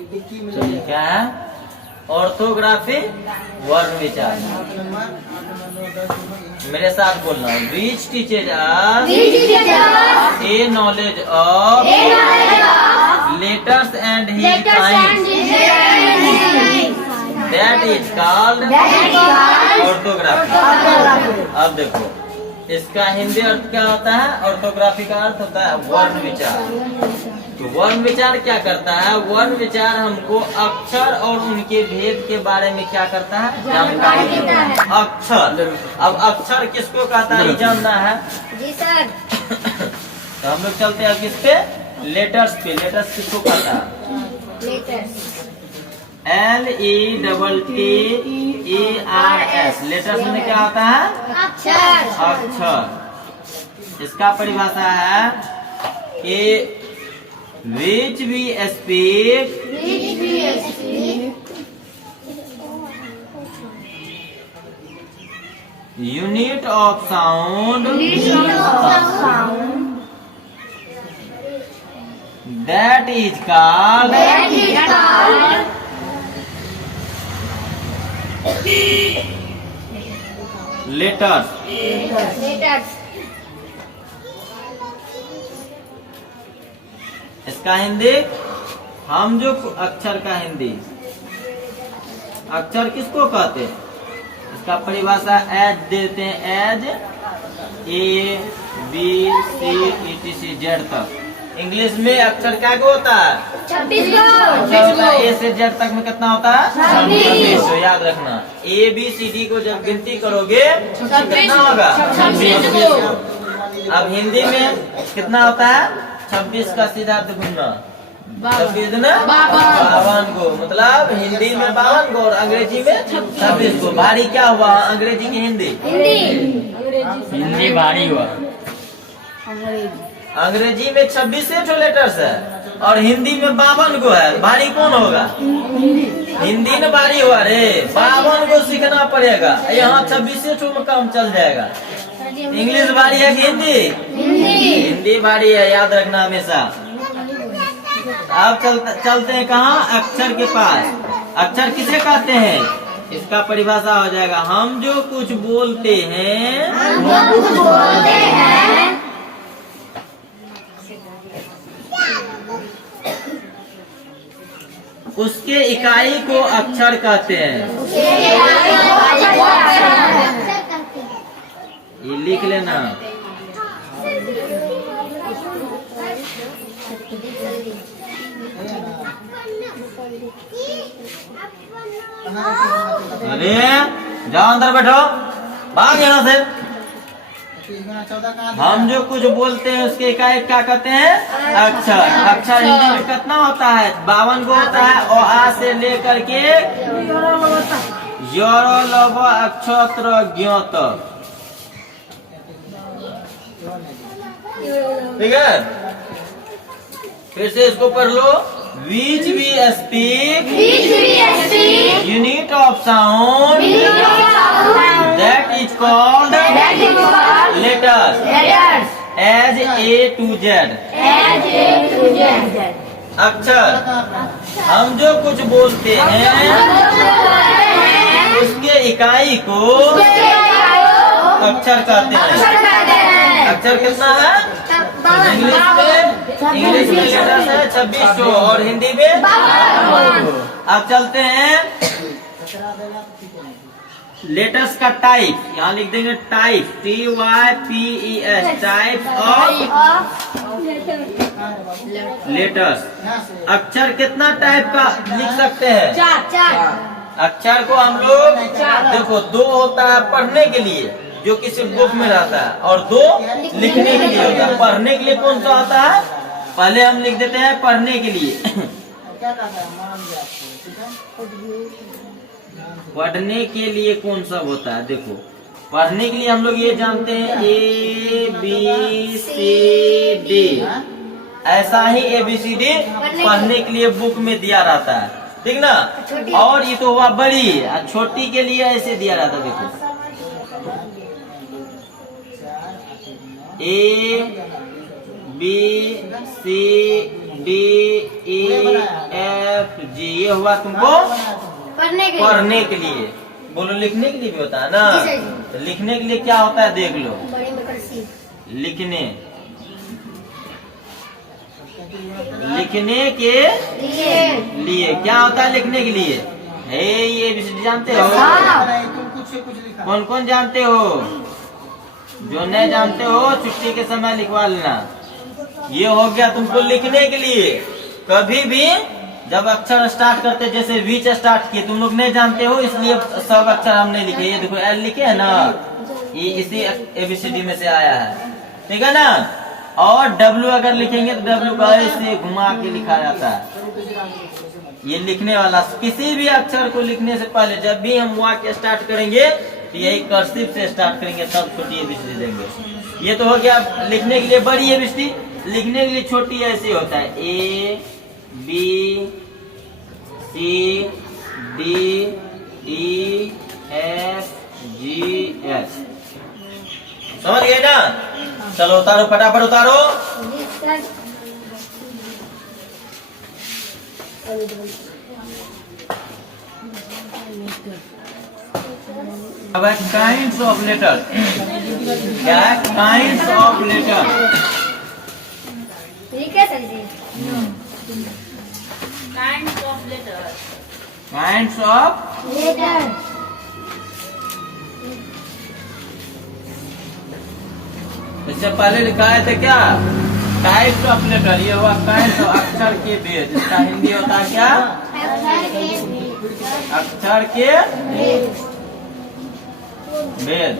क्या है? ऑर्थोग्राफी वर्ण विचार। मेरे साथ बोलना, which teaches us a knowledge of letters and his science, that is called orthography. अब देखो इसका हिंदी अर्थ क्या होता है? ऑर्थोग्राफी का अर्थ होता है वर्ण विचार। तो वर्ण विचार क्या करता है? वर्ण विचार हमको अक्षर और उनके भेद के बारे में क्या करता है? जानकारी देता है। अक्षर, अब अक्षर किसको कहता है जानना है? जी सर। तो हम लोग चलते हैं किस पे? लेटर्स पे। लेटर्स किसको कहता है? लेटर्स। LETTERS। लेटर्स में क्या होता है? अक्षर। अक्षर। इसका परिभाषा है कि which we speak unit of sound that is called letters। Letters. इसका हिंदी, हम जो अक्षर का हिंदी, अक्षर किसको कहते हैं? इसका परिभाषा एज देते हैं, एज ABCETC Z तक। इंग्लिश में अक्षर क्या को होता है? 26 A से Z तक में कितना होता है? 26। तो याद रखना, ABCD को जब गिनती करोगे कितना होगा? 26। अब हिंदी में कितना होता है? 26 का सीधा दुगुना 52 को, मतलब हिंदी में 52 को और अंग्रेजी में 26 को। भारी क्या हुआ? अंग्रेजी की हिंदी, हिंदी भारी हुआ। अंग्रेजी में 26 लेटर्स है और हिंदी में 52 को है। भारी कौन होगा? हिंदी में भारी हुआ रे। 52 को सीखना पड़ेगा, यहाँ 26 में काम चल जाएगा। इंग्लिश भारी है कि हिंदी? हिंदी भारी है, याद रखना हमेशा। अब चलते हैं कहाँ? अक्षर के पास। अक्षर किसे कहते हैं? इसका परिभाषा हो जाएगा, हम जो कुछ बोलते हैं उसके इकाई को अक्षर कहते हैं। ये लिख लेना। अरे जाओ अंदर बैठो, भाग यहाँ से। हम जो कुछ बोलते हैं उसके इकाई क्या कहते हैं? अक्षर। अक्षर हिंदी में कितना होता है? 52 को होता है। और आ से लेकर के योरो लव अक्षत्र ज्ञ तक। ठीक है, फिर से इसको पढ़ लो। Which we speak unit of sound that is called letters as A to Z। अक्षर, हम जो कुछ बोलते हैं उसके इकाई को अक्षर कहते हैं। अक्षर कितना है? इंग्लिश में लेटर्स है 26 और हिंदी में 52। अब चलते हैं लेटर्स का टाइप। यहाँ लिख देंगे type, TYPES, type of letters. अक्षर कितना टाइप का लिख सकते हैं? 4। अक्षर को हम लोग देखो, 2 होता है पढ़ने के लिए जो किसी बुक में रहता है, और 2 लिखने के लिए होता है। पढ़ने के लिए कौन सा होता है? पहले हम लिख देते हैं पढ़ने के लिए। पढ़ने के लिए कौन सा होता है? देखो, पढ़ने के लिए हम लोग ये जानते हैं ABCD। ऐसा ही ABCD पढ़ने के लिए बुक में दिया रहता है, ठीक ना? और ये तो हुआ बड़ी, छोटी के लिए ऐसे दिया रहता है। देखो A B C D E F G, ये हुआ तुमको पढ़ने के लिए। पढ़ने के लिए। बोलो लिखने के लिए भी होता है ना। जी सर जी। तो लिखने के लिए क्या होता है देख लो। बड़े में कर्सिव। लिखने, लिखने के लिए। लिए क्या होता है लिखने के लिए? हे ये भी जानते हो? कौन कौन जानते हो? जो नहीं जानते हो छुट्टी के समय लिखवा लेना। ये हो गया तुमको लिखने के लिए। कभी भी जब अक्षर स्टार्ट करते, जैसे वी से स्टार्ट किए, तुम लोग नहीं जानते हो इसलिए सब अक्षर हम नहीं लिखे। ये देखो एल लिखे है ना, ये इसी ABCD में से आया है, ठीक है ना। और डब्ल्यू अगर लिखेंगे तो डब्ल्यू का ऐसे घुमा के लिखा जाता है। ये लिखने वाला, किसी भी अक्षर को लिखने से पहले जब भी हम वाक्य स्टार्ट करेंगे तो यही कर्सिव से स्टार्ट करेंगे, तब छोटी ABCD देंगे। ये तो हो गया लिखने के लिए बड़ी ABCD। लिखने के लिए छोटी ऐसे होता है A B C D E F G H। समझ गए ना? चलो उतारो, फटाफट उतारो। जी सर। अब काइंड्स ऑफ लेटर। क्या है? Kinds of letter. ठीक है sir ji. Kinds of letters. Kinds of, letter. इससे पहले लिखा है था क्या? Types of letter. ये हुआ काइंड्स ऑफ, अक्षर के भेद। इसका हिंदी होता है क्या? अक्षर के भेद।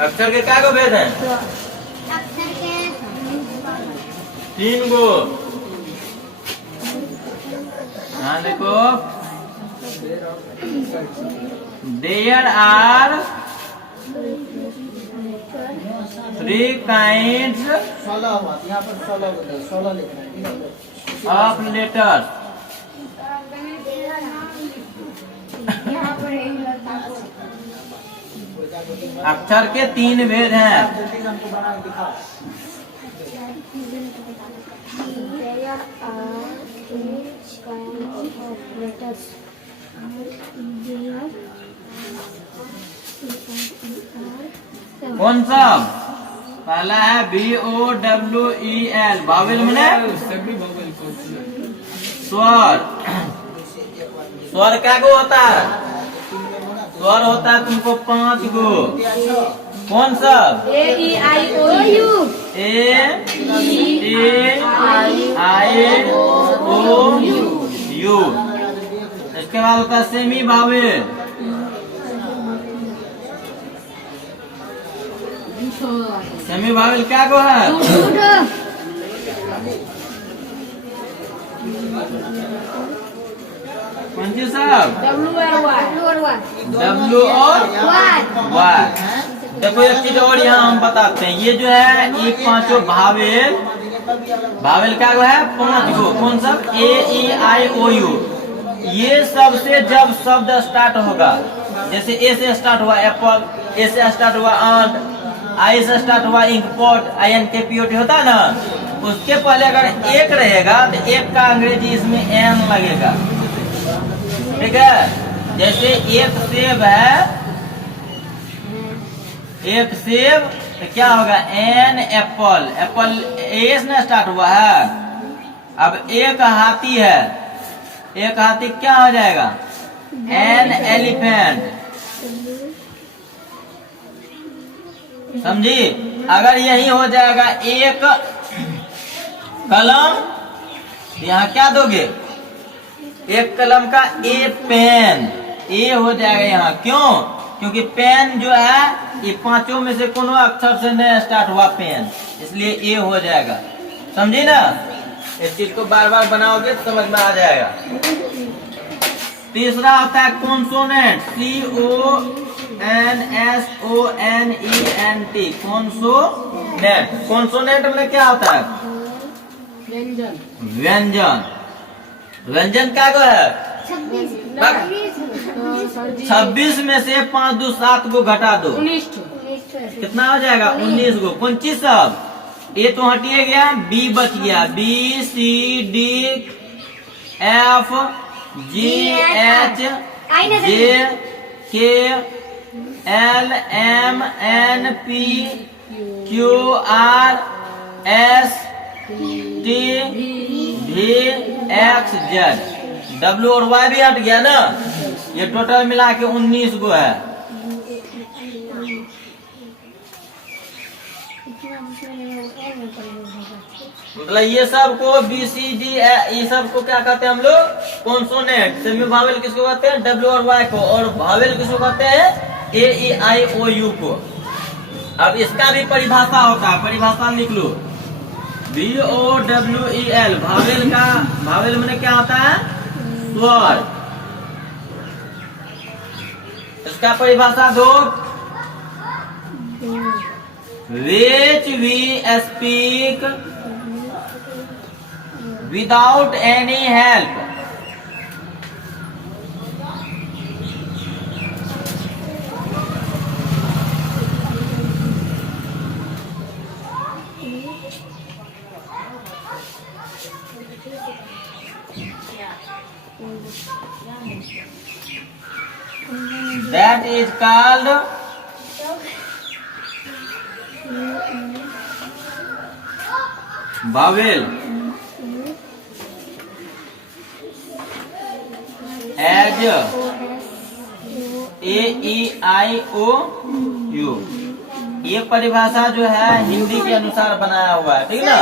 अक्षर के क्या को भेद है? अक्षर के 3 गो। हाँ देखो, देयर आर 3 kinds 16 हुआ, यहाँ पर 16 होता है, 16 लिखना है, ठीक है? of letters। अक्षर के 3 भेद हैं। जल्दी से हमको बना के दिखाओ। कौन सा? पहला है VOWEL, वावेल मैंने स्वर। स्वर क्या गो होता है? स्वर होता है तुमको 5 गो। कौन सा? A E I O U। A E I O U। इसके बाद होता है सेमी वावेल। सेमी वावेल क्या को है? कौन सी साहब? W और Y। देखो एक चीज और यहाँ हम बताते हैं। ये जो है ये 5 भावेल, भावेल क्या को है? 5 गो। कौन सा? A E I O U। ये सबसे जब शब्द स्टार्ट होगा, जैसे ए से स्टार्ट हुआ एप्पल, ए से स्टार्ट हुआ आंट, आई से स्टार्ट हुआ इंकपॉट, INKPOT होता है ना, उसके पहले अगर एक रहेगा तो एक का अंग्रेजी इसमें एन लगेगा, ठीक है। जैसे एक सेब है, एक सेब तो क्या होगा? An apple. एप्पल ए से स्टार्ट हुआ है। अब एक हाथी है, एक हाथी क्या हो जाएगा? An elephant. समझी? अगर यही हो जाएगा एक कलम, यहाँ क्या दोगे? एक कलम का ए पेन, ए हो जाएगा यहाँ। क्यों? क्योंकि पेन जो है ये 5 में से कोनो अक्षर से नहीं स्टार्ट हुआ पेन, इसलिए ए हो जाएगा। समझी ना? इस चीज को बार बार बनाओगे तो समझ में आ जाएगा। तीसरा होता है कॉन्सोनेंट, CONSONENT। कॉन्सोनेंट। कॉन्सोनेंट में क्या होता है? व्यंजन। व्यंजन क्या को है? 26 में से 5 2 7 को घटा दो, कितना हो जाएगा? 19 गो। कौन चीज सब? ए तो हटिए गया, बी बच गया, B C D F G H J K L M N P Q R S T भी एक्स जेड, डब्ल्यू और वाई भी हट गया ना। ये टोटल मिला के 19 गो है। मतलब ये सब को बी सी डी ये सब को क्या कहते हैं हम लोग, कॉन्सोनेंट। सेमी भावेल किसको कहते हैं, डब्ल्यू और वाई को, और भावेल किसको कहते हैं, ए ई आई ओ यू को। अब इसका भी परिभाषा होता है, परिभाषा लिख लो, B O W E L. Vowel का, भावेल में क्या होता है, स्वर। इसका परिभाषा दो, which we speak without any help. That is called vowel. As A E I O U. ये परिभाषा जो है हिंदी के अनुसार बनाया हुआ है, ठीक ना।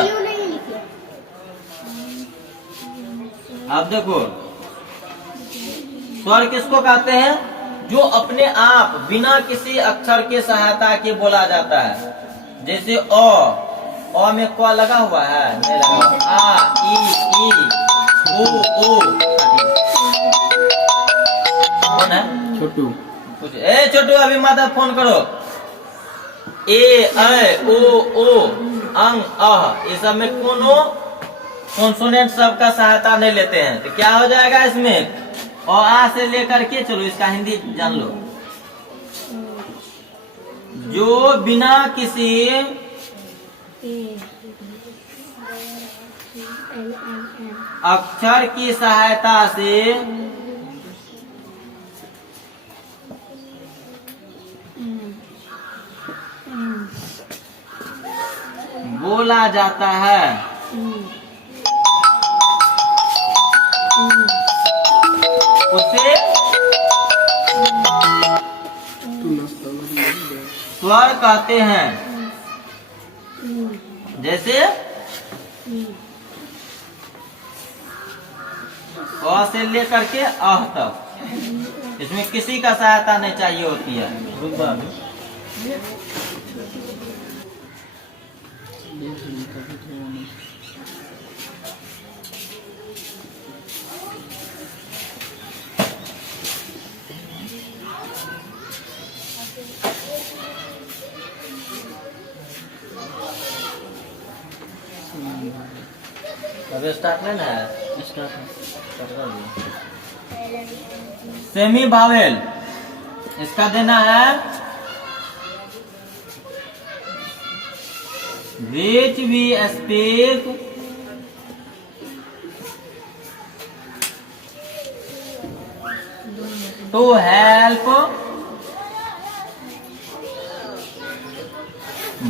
अब देखो, स्वर किसको कहते हैं, जो अपने आप बिना किसी अक्षर के सहायता के बोला जाता है। जैसे अ में क लगा हुआ है, नहीं लगा हुआ। आ ई ओ कौन है, छोटू। कुछ ए छोटू, अभी माता फोन करो। ए ओ अंग अह, ये सब में कोनो कॉन्सोनेंट सब का सहायता नहीं लेते हैं। तो क्या हो जाएगा इसमें, और आ से लेकर के, चलो इसका हिंदी जान लो, जो बिना किसी अक्षर की सहायता से बोला जाता है, उसे स्वर कहते हैं। जैसे अ से लेकर के अह तक, इसमें किसी का सहायता नहीं चाहिए होती है। अभी स्टार्ट नहीं है, सेमी भावेल इसका देना है, which we speak to help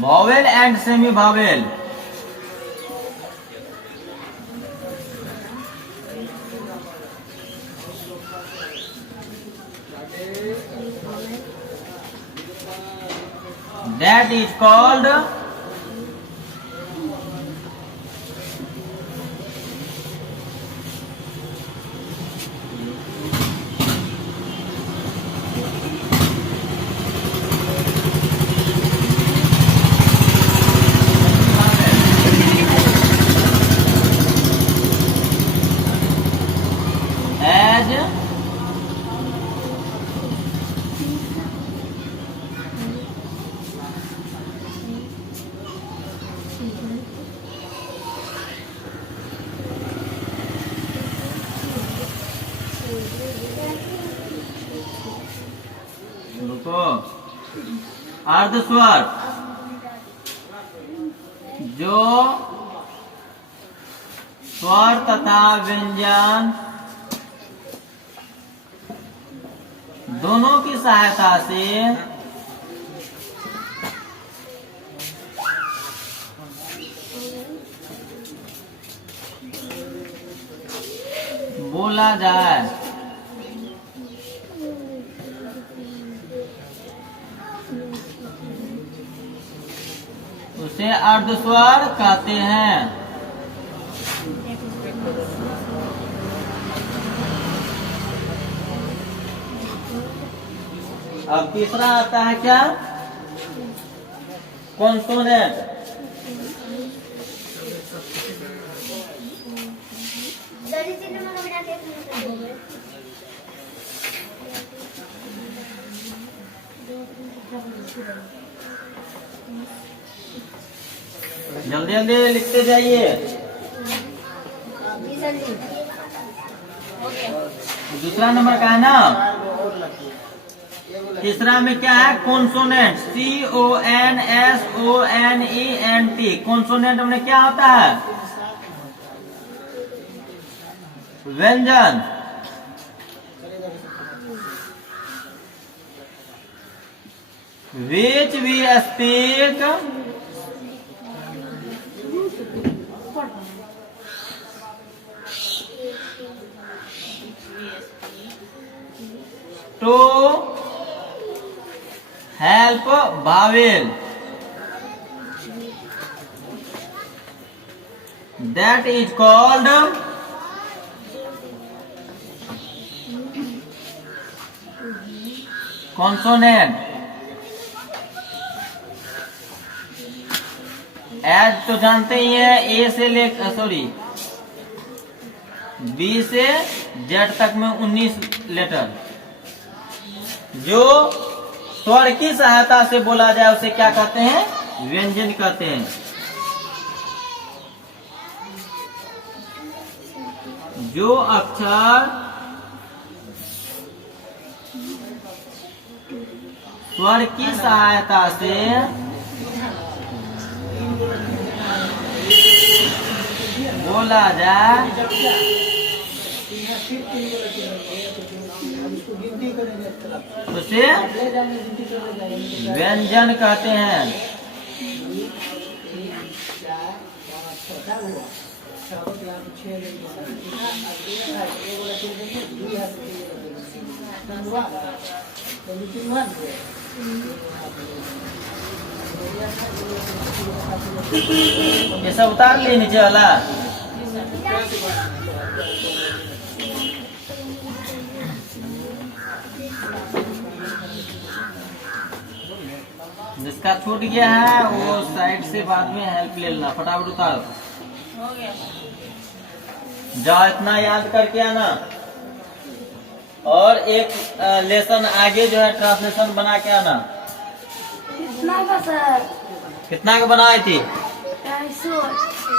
vowel and semi vowel. That is called as अर्ध स्वर जो स्वर तथा व्यंजन दोनों की सहायता से बोला जाए उसे अर्धस्वर कहते हैं। अब तीसरा आता है क्या? कॉन्सोनेंट। जल्दी जल्दी लिखते जाइए। दूसरा नंबर का है ना। तीसरा में क्या है? कॉन्सोनेंट। CONSONENT। कॉन्सोनेंट में क्या होता है? व्यंजन। Which we speak to help vowel, that is called consonant। एज तो जानते ही है, ए से ले बी से जेड तक में 19 लेटर। जो स्वर की सहायता से बोला जाए उसे क्या कहते हैं? व्यंजन कहते हैं। जो अक्षर स्वर की सहायता से बोला जाए उसे व्यंजन कहते हैं। ये सब उतार लिए नीचे वाला। जिसका छूट गया है वो साइड से बाद में हेल्प ले लेना। फटाफट उतारो। जाओ इतना याद करके आना। और एक लेसन आगे जो है ट्रांसलेशन बना के आना। कितना का सर? कितना का बनाई थी? 250।